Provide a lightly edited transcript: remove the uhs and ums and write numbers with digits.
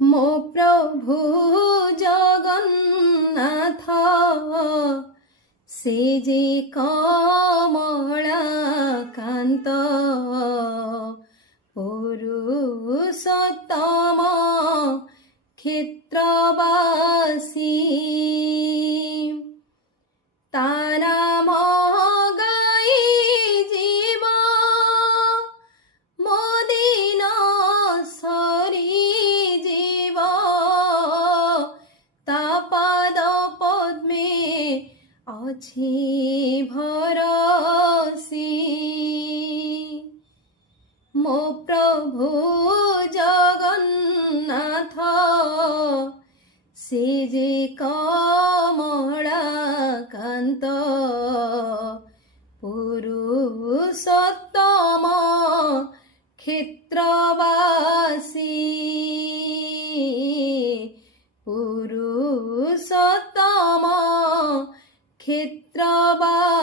ମୋ ପ୍ରଭୁ ଜଗନ୍ନାଥ ସେ ଯେ କମଳାକାନ୍ତ পুরুষোত্তম ক্ষেত্রবাসী তানাম গাই জীব মদিন সরি জীব তাপাদ পদ্মে ଅଛି ভরসি ମୋ ପ୍ରଭୁ ଜଗନ୍ନାଥ ସେ ଯେ କମଳାକାନ୍ତ ପୁରୁଷୋତ୍ତମ ক্ষেত্রবাসী পুরুষোত্তম ক্ষেত্রবাসী